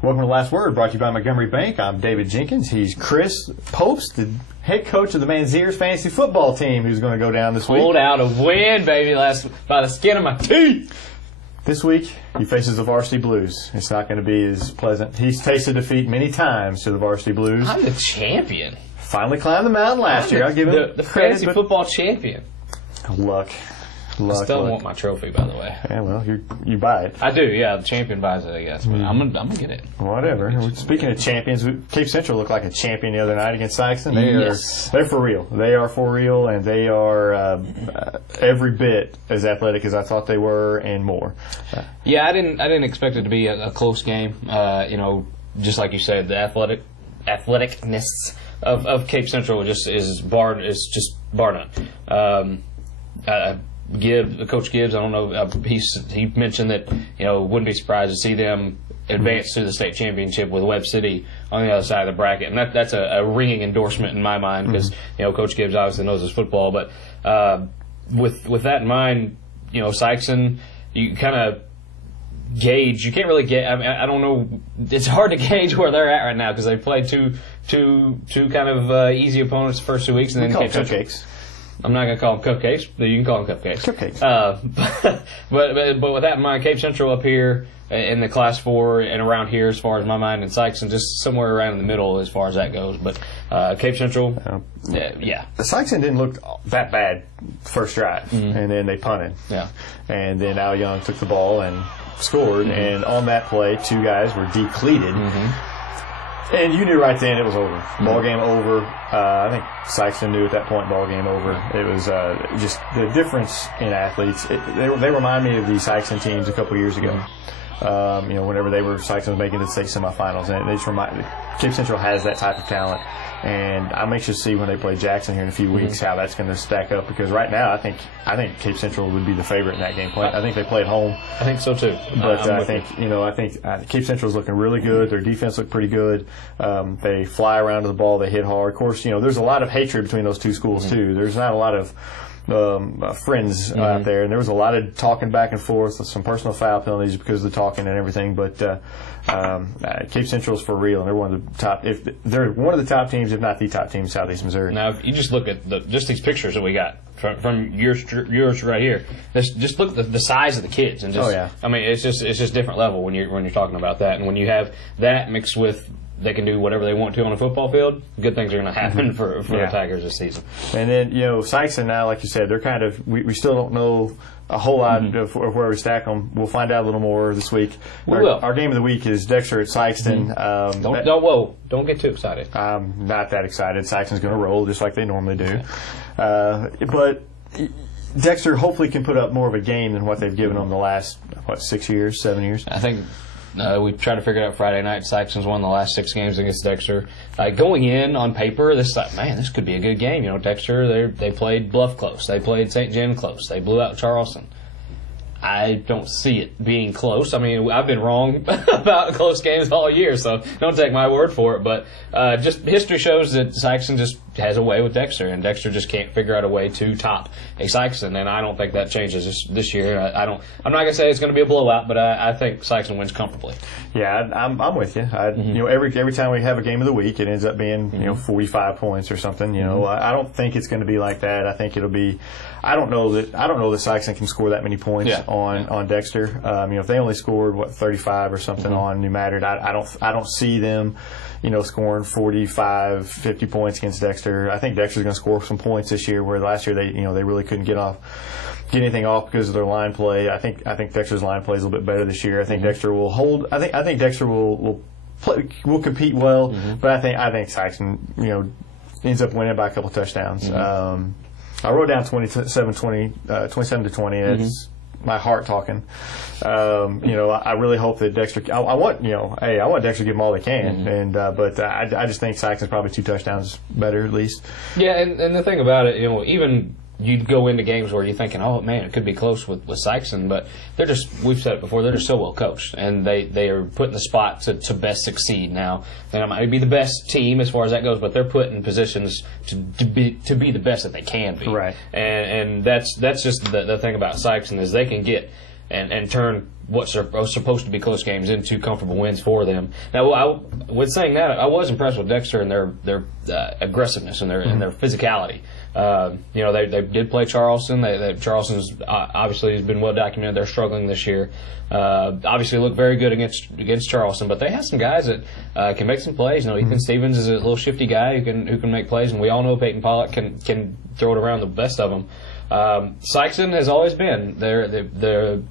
Welcome to The Last Word, brought to you by Montgomery Bank. I'm David Jenkins. He's Chris Popes, the head coach of the Manziers fantasy football team, who's going to go down this week. Pulled out a win, baby, by the skin of my teeth. This week, he faces the Varsity Blues. It's not going to be as pleasant. He's tasted defeat many times to the Varsity Blues. I'm the champion. Finally climbed the mountain last year. I'll give him the fantasy football champion. Luck. I still want my trophy, by the way. Yeah, well, you buy it. I do, yeah. The champion buys it, I guess. But I'm gonna get it. Whatever. Speaking of champions, Cape Central looked like a champion the other night against Sikeston. They're for real. They are for real, and they are every bit as athletic as I thought they were, and more. Yeah, I didn't expect it to be a close game. Just like you said, the athleticness of Cape Central is bar none. Coach Gibbs, I don't know, he mentioned that, wouldn't be surprised to see them advance to the state championship with Webb City on the other side of the bracket. And that's a ringing endorsement in my mind because, Coach Gibbs obviously knows his football. But with that in mind, Sikeston, you kind of gauge. You can't really get. I don't know. It's hard to gauge where they're at right now because they played two kind of easy opponents the first 2 weeks, and then Cape Central. Cupcakes. I'm not going to call them cupcakes. You can call them cupcakes. Cupcakes. But with that in mind, Cape Central up here in the Class 4 and around here as far as my mind, and Sikeston just somewhere around in the middle as far as that goes. But Cape Central, yeah. The Sikeston didn't look that bad first drive, and then they punted. Yeah. And then Al Young took the ball and scored, and on that play, two guys were depleted. And you knew right then it was over. Ball game over. I think Sikeston knew at that point, ball game over. It was just the difference in athletes. They remind me of the Sikeston teams a couple years ago. Whenever Sikeston was making the state semifinals, and they just remind Cape Central has that type of talent. And I'm anxious to see when they play Jackson here in a few weeks how that's going to stack up. Because right now, I think Cape Central would be the favorite in that game. I think they play at home. I think so too. But I think Cape Central is looking really good. Their defense looked pretty good. They fly around to the ball. They hit hard. Of course, there's a lot of hatred between those two schools too. There's not a lot of friends out there, and there was a lot of talking back and forth, some personal foul penalties because of the talking and everything. But Cape Central's for real, and they're one of the top. If they're one of the top teams, if not the top team in Southeast Missouri. Now, if you just look at just these pictures that we got from yours right here, just look at the size of the kids, and I mean, it's just different level when you're talking about that, and when you have that mixed with. They can do whatever they want to on a football field. Good things are going to happen for the Tigers this season. And then, Sikeston now, like you said, they're kind of, we still don't know a whole lot of where we stack them. We'll find out a little more this week. Our game of the week is Dexter at Sikeston. Don't get too excited. I'm not that excited. Sikeston's going to roll just like they normally do. But Dexter hopefully can put up more of a game than what they've given them the last, 7 years? I think we tried to figure it out Friday night. Sikeston's won the last 6 games against Dexter. Going in on paper, this could be a good game. Dexter, they played Bluff close. They played St. John close. They blew out Charleston. I don't see it being close. I mean, I've been wrong about close games all year, so don't take my word for it. But just history shows that Sikeston just has a way with Dexter, and Dexter just can't figure out a way to top a Sikeston, and I don't think that changes this year. I'm not going to say it's going to be a blowout, but I think Sikeston wins comfortably. Yeah, I'm with you. Every time we have a game of the week, it ends up being 45 points or something. I don't think it's going to be like that. I think it'll be. I don't know that Sikeston can score that many points on Dexter. If they only scored 35 or something on New Madrid, I don't see them, scoring 45, 50 points against Dexter. I think Dexter's going to score some points this year, where last year they really couldn't get anything off because of their line play. I think Dexter's line play is a little bit better this year. I think Dexter will hold. I think Dexter will compete well, but I think Sikeston ends up winning by a couple touchdowns. I wrote down 27-20. That's my heart talking. I really hope that Dexter. I want Dexter to give them all they can, but I just think Sikeston's probably 2 touchdowns better at least. Yeah, and the thing about it, even you'd go into games where you're thinking, oh man, it could be close with Sikeston, but we've said it before, they're just so well coached, and they are put in the spot to best succeed. Now, they might be the best team as far as that goes, but they're put in positions to be the best that they can be. Right. And that's just the thing about Sikeston is they can get and turn what's supposed to be close games into comfortable wins for them. Now, with saying that, I was impressed with Dexter and their aggressiveness and their physicality. They did play Charleston. Charleston's obviously has been well documented. They're struggling this year. Obviously, look very good against Charleston, but they have some guys that can make some plays. Ethan Stevens is a little shifty guy who can make plays, and we all know Peyton Pollock can throw it around the best of them. Sikeston has always been their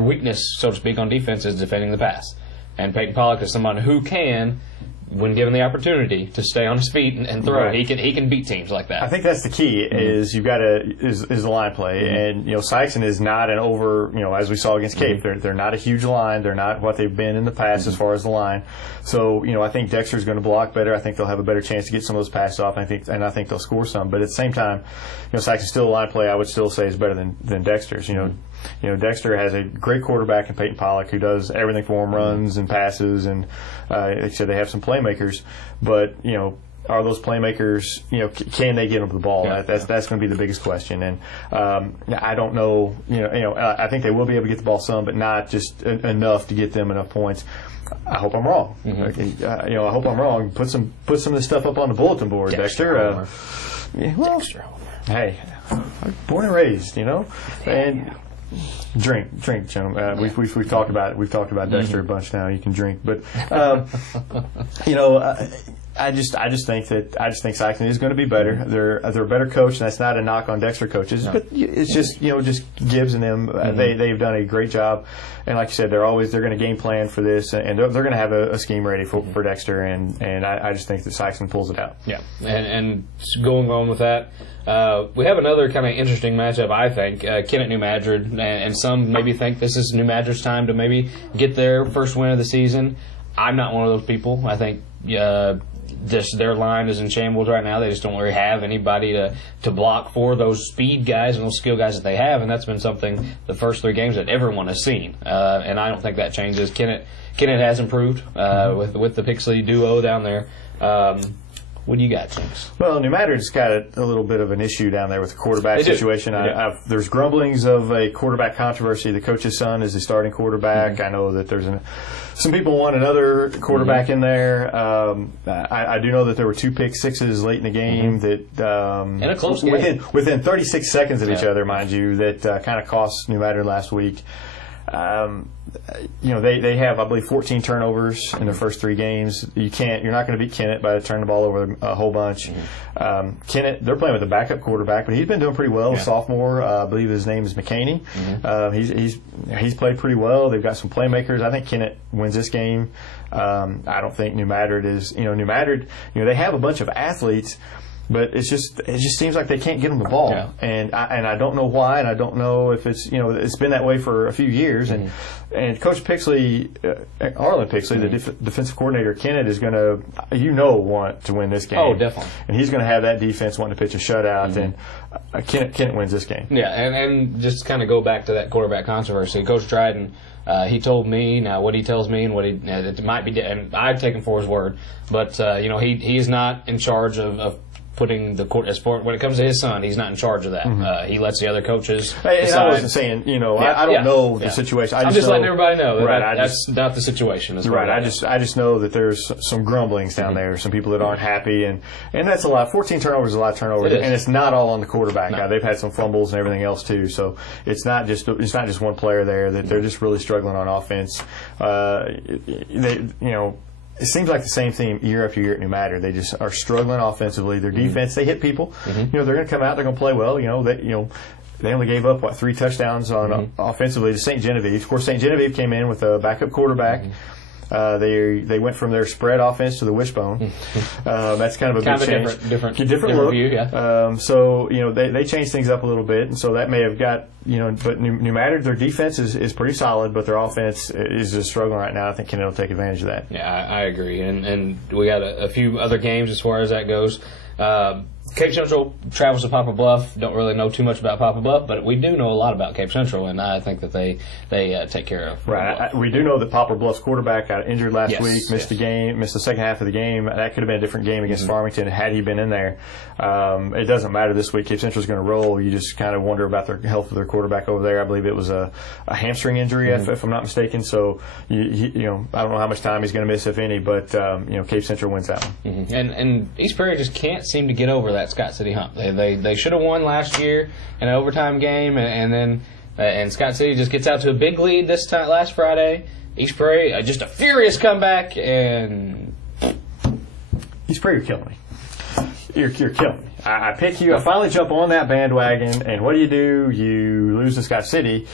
weakness, so to speak, on defense is defending the pass, and Peyton Pollock is someone who can, when given the opportunity to stay on his feet and throw, right, he can beat teams like that. I think that's the key. Is you've got to is the line play, and Sikeston is not an over, as we saw against Cape, they're not a huge line. They're not what they've been in the past as far as the line. So I think Dexter's going to block better. I think they'll have a better chance to get some of those passes off. I think they'll score some. But at the same time, Sikeston's still a line play. I would still say is better than Dexter's. Dexter has a great quarterback in Peyton Pollock who does everything for him, runs and passes, and like I said, they have some playmakers. But are those playmakers? Can they get them the ball? Yeah, that's going to be the biggest question. And I don't know. I think they will be able to get the ball some, but not just enough to get them enough points. I hope I'm wrong. I hope I'm wrong. Put some of this stuff up on the bulletin board, Dexter. Dexter. Hey, born and raised, and. Drink, gentlemen. We've talked about Dexter a bunch now. You can drink, but I just think Sikeston is going to be better. They're a better coach, and that's not a knock on Dexter coaches, but it's just Gibbs and them. They've done a great job, and like you said, they're going to game plan for this, and they're going to have a scheme ready for Dexter, and I just think that Sikeston pulls it out. Yeah, and going on with that. We have another kind of interesting matchup, I think. Kennett, New Madrid, and some maybe think this is New Madrid's time to maybe get their first win of the season. I'm not one of those people. I think their line is in shambles right now. They just don't really have anybody to block for those speed guys and those skill guys that they have, and that's been something the first 3 games that everyone has seen. And I don't think that changes. Kennett has improved with the Pixley duo down there. What do you got, James? Well, New Madrid's got a little bit of an issue down there with the quarterback situation. There's grumblings of a quarterback controversy. The coach's son is the starting quarterback. I know that there's some people want another quarterback in there. I do know that there were 2 pick sixes late in the game that in a close game. Within 36 seconds of each other, mind you, that kind of cost New Madrid last week. They have, I believe, 14 turnovers in their first 3 games. You're not going to beat Kennett by turning the ball over a whole bunch. Kennett, they're playing with a backup quarterback, but he's been doing pretty well. A sophomore, I believe his name is McCaney. He's played pretty well. They've got some playmakers. I think Kennett wins this game. I don't think New Madrid is. New Madrid, they have a bunch of athletes. But it just seems like they can't get them the ball, and I don't know why, and I don't know if it's it's been that way for a few years, and Coach Pixley, Arlen Pixley, the defensive coordinator, Kennett is going to want to win this game. Oh, definitely, and he's going to have that defense wanting to pitch a shutout, and Kennett wins this game. Yeah, and just kind of go back to that quarterback controversy, Coach Dryden. He told me now what he tells me and what it might be, and I've taken for his word, but he is not in charge of putting the court as far when it comes to his son. He's not in charge of that. He lets the other coaches decide. I wasn't saying I don't know the situation. I'm just letting everybody know that's not the situation. Right. I just know that there's some grumblings down there. Some people that aren't happy, and that's a lot. 14 turnovers is a lot of turnovers, and it's not all on the quarterback. Now they've had some fumbles and everything else too. So it's not just one player there that they're just really struggling on offense. It seems like the same thing year after year at New Madrid. They just are struggling offensively. Their defense, they hit people. They're going to come out. They're going to play well. They only gave up 3 touchdowns on offensively to St. Genevieve. Of course, St. Genevieve came in with a backup quarterback. They went from their spread offense to the wishbone. That's kind of a big change. Different look. View, so they changed things up a little bit, and so that may have got But New Madrid, their defense is pretty solid, but their offense is just struggling right now. I think Kennett will take advantage of that. Yeah, I agree, and we got a few other games as far as that goes. Cape Central travels to Poplar Bluff. Don't really know too much about Poplar Bluff, but we do know a lot about Cape Central, and I think that they take care of. Right. We do know that Poplar Bluff's quarterback got injured last week, missed the game, missed the second half of the game. That could have been a different game against Farmington had he been in there. It doesn't matter this week. Cape Central's going to roll. You just kind of wonder about the health of their quarterback over there. I believe it was a hamstring injury, if I'm not mistaken. So, I don't know how much time he's going to miss, if any, but Cape Central wins that one. And East Prairie just can't seem to get over that Scott City hump. They should have won last year in an overtime game, and then Scott City just gets out to a big lead last Friday. East Prairie just a furious comeback, and East Prairie, you're killing me. You're killing me. I pick you. I finally jump on that bandwagon, and what do? You lose to Scott City.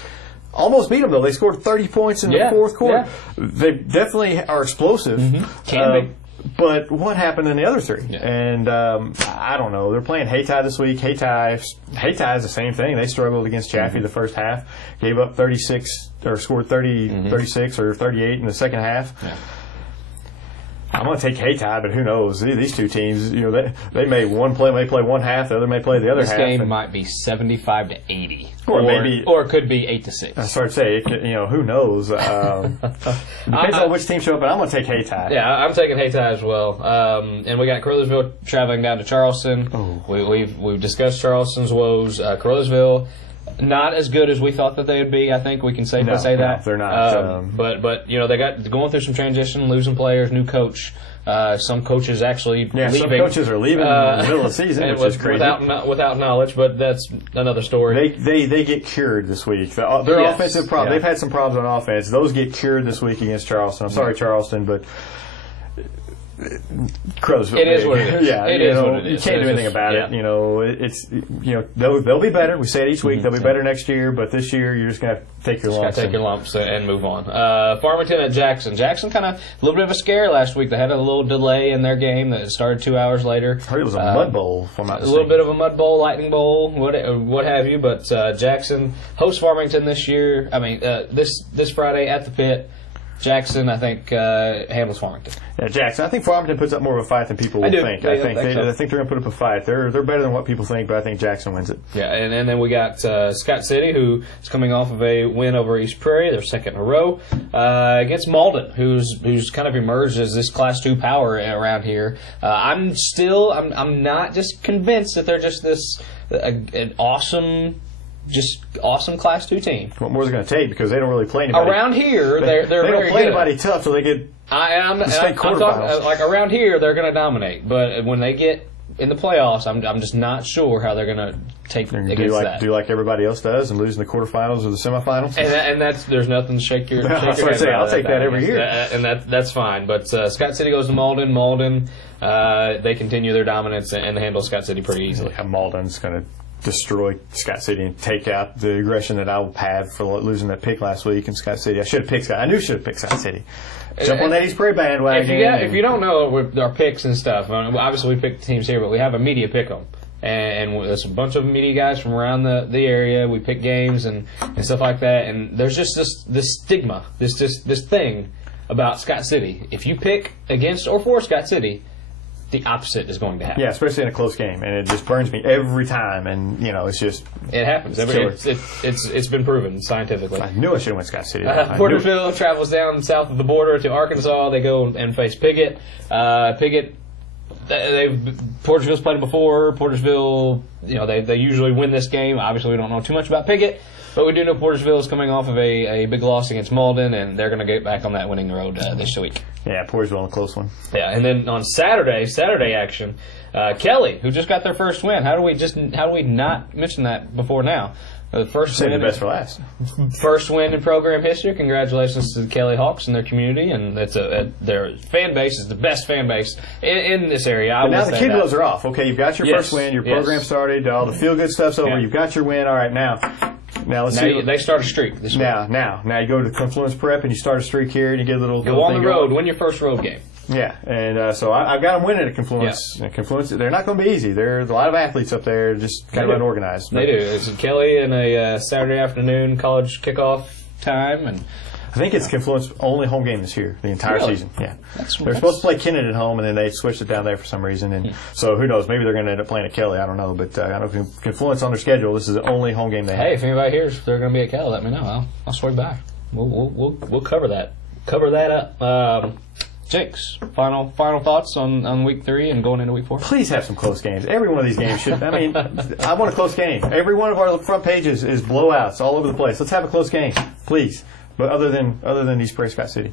Almost beat them, though. They scored 30 points in the fourth quarter. Yeah. They definitely are explosive. Can be. But what happened in the other three? Yeah. And I don't know. They're playing Hayti this week. Hayti is the same thing. They struggled against Chaffee the first half. Gave up 36 or scored 36 or 38 in the second half. Yeah. I'm going to take Hayti, but who knows? These two teams, they may play one half, the other may play the other half. This game might be 75-80, or it could be 8-6. I started to say, who knows? Depends on which team show up, but I'm going to take Hayti. Yeah, I'm taking Hayti as well. And we got Carruthersville traveling down to Charleston. Oh. We've discussed Charleston's woes. Carruthersville, not as good as we thought that they would be. I think we can safely say that. No, they're not. But they got going through some transition, losing players, new coach. Some coaches actually leaving. Some coaches are leaving in the middle of the season, which is crazy. Without knowledge, but that's another story. They get cured this week. Their offensive problems. They've had some problems on offense. Those get cured this week against Charleston. I'm sorry, Charleston, but. Carruthersville. It is what it is. Yeah, it is what it is. You can't do anything about it. It's they'll be better. We say it each week. They'll be better next year, but this year you're just gonna take your lumps. Take your lumps and move on. Farmington at Jackson. Jackson kind of a little bit of a scare last week. They had a little delay in their game that started 2 hours later. I heard it was a mud bowl. If I'm not mistaken. A little bit of a mud bowl, lightning bowl, what have you. But Jackson hosts Farmington this year. I mean, this Friday at the Pit. Jackson, I think, handles Farmington. Yeah, Jackson. I think Farmington puts up more of a fight than people will think. I think they're going to put up a fight. They're better than what people think, but I think Jackson wins it. Yeah, and then we got Scott City, who is coming off of a win over East Prairie, their second in a row, against Malden, who's kind of emerged as this Class 2 power around here. I'm not just convinced that they're just an awesome Class 2 team. What more is it going to take? Because they don't really play anybody. Around here, they're they don't play anybody tough, so they get I'm talking, like around here, they're going to dominate. But when they get in the playoffs, I'm just not sure how they're going to take against that. Do like everybody else does and lose in the quarterfinals or the semifinals. And there's nothing to shake your. That's what I say. I'll take that every year. And that's fine. But Scott City goes to Malden. Malden, they continue their dominance and handle Scott City pretty easily. Malden's going to destroy Scott City and take out the aggression that I will have for losing that pick last week in Scott City. I should have picked Scott. I knew I should have picked Scott City. Jump on that East Prairie bandwagon. If you don't know with our picks and stuff, obviously we pick the teams here, but we have a media pick 'em. And there's a bunch of media guys from around the area. We pick games and stuff like that. And there's just this stigma, this thing about Scott City. If you pick against or for Scott City, the opposite is going to happen. Yeah, especially in a close game, and it just burns me every time. And it's just it happens. It's been proven scientifically. I knew I should have went Scott City. Porterville travels down south of the border to Arkansas. They go and face Piggott. Porterville's played them before. Porterville, they usually win this game. Obviously, we don't know too much about Piggott. But we do know Porterville is coming off of a big loss against Malden, and they're going to get back on that winning road this week. Yeah, Porterville in a close one. Yeah, and then on Saturday action, Kelly, who just got their first win. How do we not mention that before now? The first win, the best for last. First win in program history. Congratulations to the Kelly Hawks and their community, and their fan base is the best fan base in this area. But now the kid gloves are off. Okay, you've got your first win. Your program started. All the feel good stuff's over. You've got your win. All right, now let's see. They start a streak this week. Now you go to Confluence Prep and you start a streak here and you get a little. Go on the road. Win your first road game. Yeah, and so I've got them winning at Confluence. Yeah. Confluence, they're not going to be easy. There's a lot of athletes up there, just kind of unorganized. They do. It's Kelly in a Saturday afternoon college kickoff time, and I think it's Confluent's only home game this year, the entire season. Yeah, they're supposed to play Kennett at home, and then they switched it down there for some reason. And so who knows? Maybe they're going to end up playing at Kelly. I don't know, but I know Confluent's on their schedule. This is the only home game they have. Hey, if anybody hears they're going to be at Kelly, let me know. I'll swing by. We'll cover that. Cover that up. Jinx, final thoughts on week 3 and going into week 4? Please have some close games. Every one of these games should. I mean, I want a close game. Every one of our front pages is blowouts all over the place. Let's have a close game, please. But other than East Prairie, Scott City.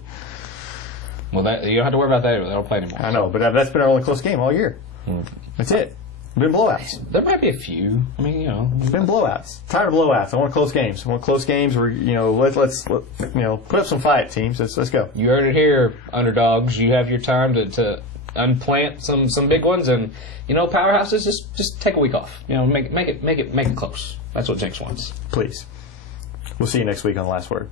Well, you don't have to worry about that. They don't play anymore. I know, but that's been our only close game all year. That's it. Been blowouts. There might be a few. I mean, it's been blowouts. Tired of blowouts. I want close games. I want close games where let's put up some fight, teams. Let's go. You heard it here, underdogs. You have your time to unplant some big ones, and powerhouses just take a week off. Make it close. That's what Jinx wants. Please. We'll see you next week on The Last Word.